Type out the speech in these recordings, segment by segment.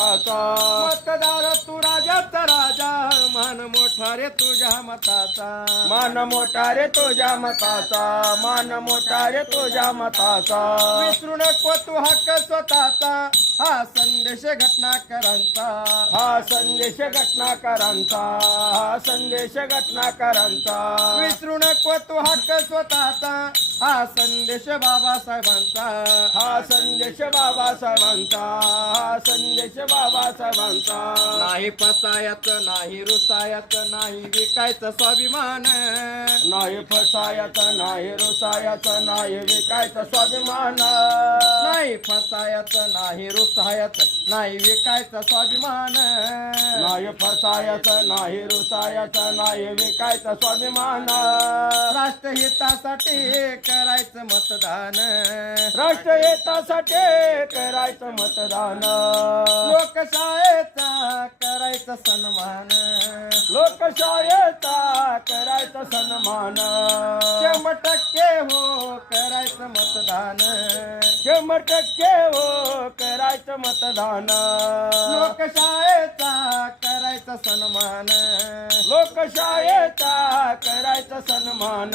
मताचा. मतदार तू राजाचा राजा, मान मोठा रे तुझ्या मताचा. मान मोठा रे तुझ्या मताचा, मान मोठा रे तुझ्या मताचा. विसरू नको तू हक्क स्वतःचा, हा संदेश घटनाकरांचा. हा संदेश घटनाकारांचा, हा संदेश घटनाकारांचा. विसरू नको तू हक्क स्वतःचा, हा संदेश बाबासाहेबांचा. हा संदेश बाबासाहेबांचा, हा संदेश बाबासाहेबांचा. नाही फसायचं नाही रुसायचं नाही विकायचं स्वाभिमान. नाही फसायचं नाही रुसायचं नाही विकायचं स्वाभिमान. नाही फसायचं नाही रुसायचं नाही विकायचं स्वाभिमान. नाही फसायचं नाही रुसायचं नाही विकायचं स्वाभिमान. राष्ट्रहितासाठी करायचं मतदान. राष्ट्रहितासाठी करायचं मतदान. लोकशाहीचा करायचं सन्मान. लोकशाहीचा करायचं सन्मान. 100% हो करायचं मतदान. 100% हो करायचं मतदान. लोकशाहीचा करायचं सन्मान. लोकशाहीचा करायचं सन्मान.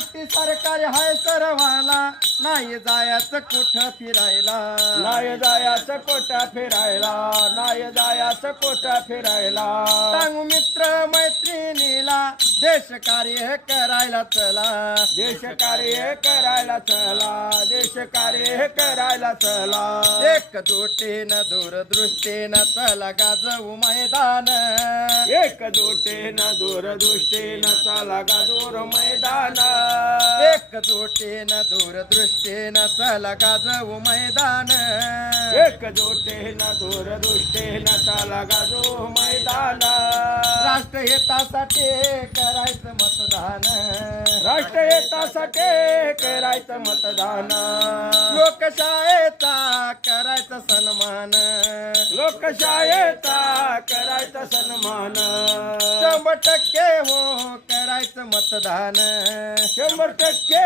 सुट्टी सरकारी हाय सर्वाला, नाही जायचं कुठं फिरायला. नाही जायचं कोटा फिरायला, नाही जायचं कोटा फिरायला. सांगू मित्र मैत्रिणीला, देश कार्य करायला चला. देश कार्य करायला चला, देश कार्य करायला चला. एकजुटीनं दूरदृष्टीनं चला गाजवू मैदान. एकजुटीनं दूरदृष्टीनं चला गाजूर मैदान. एकजुटीनं दूरदृष्टीनं चला गाजवू मैदान. एकजुटीनं दूरदृष्टीनं चला गाजू मैदान. राष्ट्रहितासाठी करायचं मतदान. राष्ट्रहितासाठी करायचं मतदान. लोकशाहीचा करायचा सन्मान. लोकशाहीचा करायचं सन्मान. 100% हो करायचं मतदान. 100%